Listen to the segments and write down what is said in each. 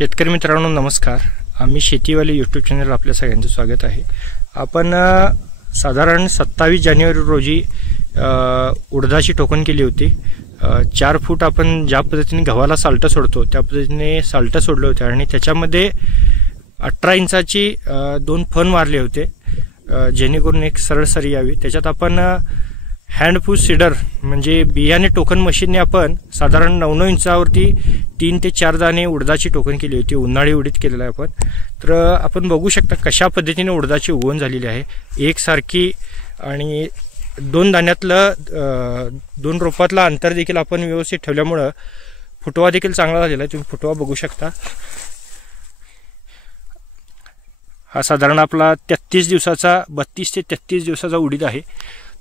शेतकरी मित्रांनो नमस्कार. आम्ही शेतीवाले यूट्यूब चॅनल आपल्या सगळ्यांचं स्वागत आहे. आपण साधारण 27 जानेवारी रोजी उडदाची टोकन केली होती. 4 फूट आपण ज्या पद्धतीने गव्हाला साल्ट सोडतो त्या पद्धतीने साल्ट सोडले होते आणि त्याच्यामध्ये 18 इंचाची 2 फन मारले होते जेणेकरून एक सरळ सरी यावी. त्याच्यात आपण हँडपूस सीडर म्हणजे बियाणे टोकन मशीनने आपण साधारण 9 इंचावरती 3 ते 4 दाणे उडदाची टोकन केली होती. उन्हाळी उडीद केलेला आहे आपण. तर आपण बघू शकता कशा पद्धतीने उडदाची उगवण झालेली आहे एकसारखी. आणि 2 दाण्यातलं 2 रोपातला अंतर देखील आपण व्यवस्थित ठेवल्यामुळं फुटवा देखील चांगला झालेला आहे. तुम्ही फुटवा बघू शकता. हा साधारण आपला 33 दिवसाचा 32 ते 33 दिवसाचा उडीद आहे.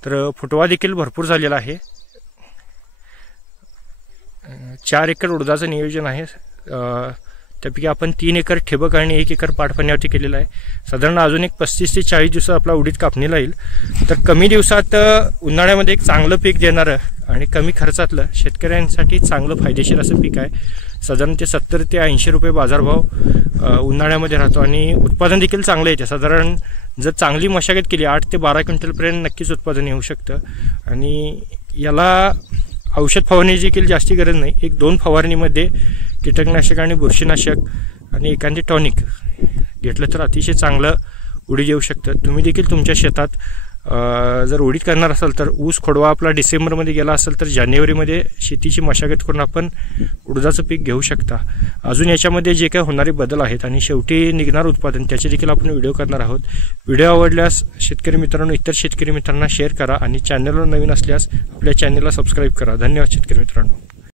तर फुटवा देखील भरपूर झालेला आहे. 4 एकर उडदाचं नियोजन आहे. त्यापैकी आपण 3 एकर ठिबक आणि 1 एकर पाटपाण्यावरती केलेलं आहे. साधारण अजून एक 35 ते 40 दिवसात आपला उडीद कापणीला येईल. तर कमी दिवसात उन्हाळ्यामध्ये एक चांगलं पीक देणारं आणि कमी खर्चातलं शेतकऱ्यांसाठी चांगलं फायदेशीर असं पीक आहे. साधारण ते 70 ते 80 रुपये बाजारभाव उन्हाळ्यामध्ये राहतो आणि उत्पादन देखील चांगलं येते. साधारण जर चांगली मशागत केली 8 ते 12 क्विंटलपर्यंत नक्कीच उत्पादन येऊ शकतं. आणि याला औषध फवारणी देखील जास्ती गरज नाही. 1-2 फवारणीमध्ये कीटकनाशक आणि बुरशीनाशक आणि एखादी टॉनिक घेतलं तर अतिशय चांगलं उडीद येऊ शकतं. तुम्ही देखील तुमच्या शेतात जर उडीद करणार असाल तर ऊस खोडवा आपला डिसेंबरमध्ये गेला असेल तर जानेवारीमध्ये शेतीची मशागत करून आपण उडदाचं पीक घेऊ शकता. अजून याच्यामध्ये जे काही होणारे बदल आहेत आणि शेवटी निघणार उत्पादन त्याचे देखील आपण व्हिडिओ करणार आहोत. व्हिडिओ आवडल्यास शेतकरी मित्रांनो इतर शेतकरी मित्रांना शेअर करा आणि चॅनलवर नवीन असल्यास आपल्या चॅनलला सबस्क्राईब करा. धन्यवाद शेतकरी मित्रांनो.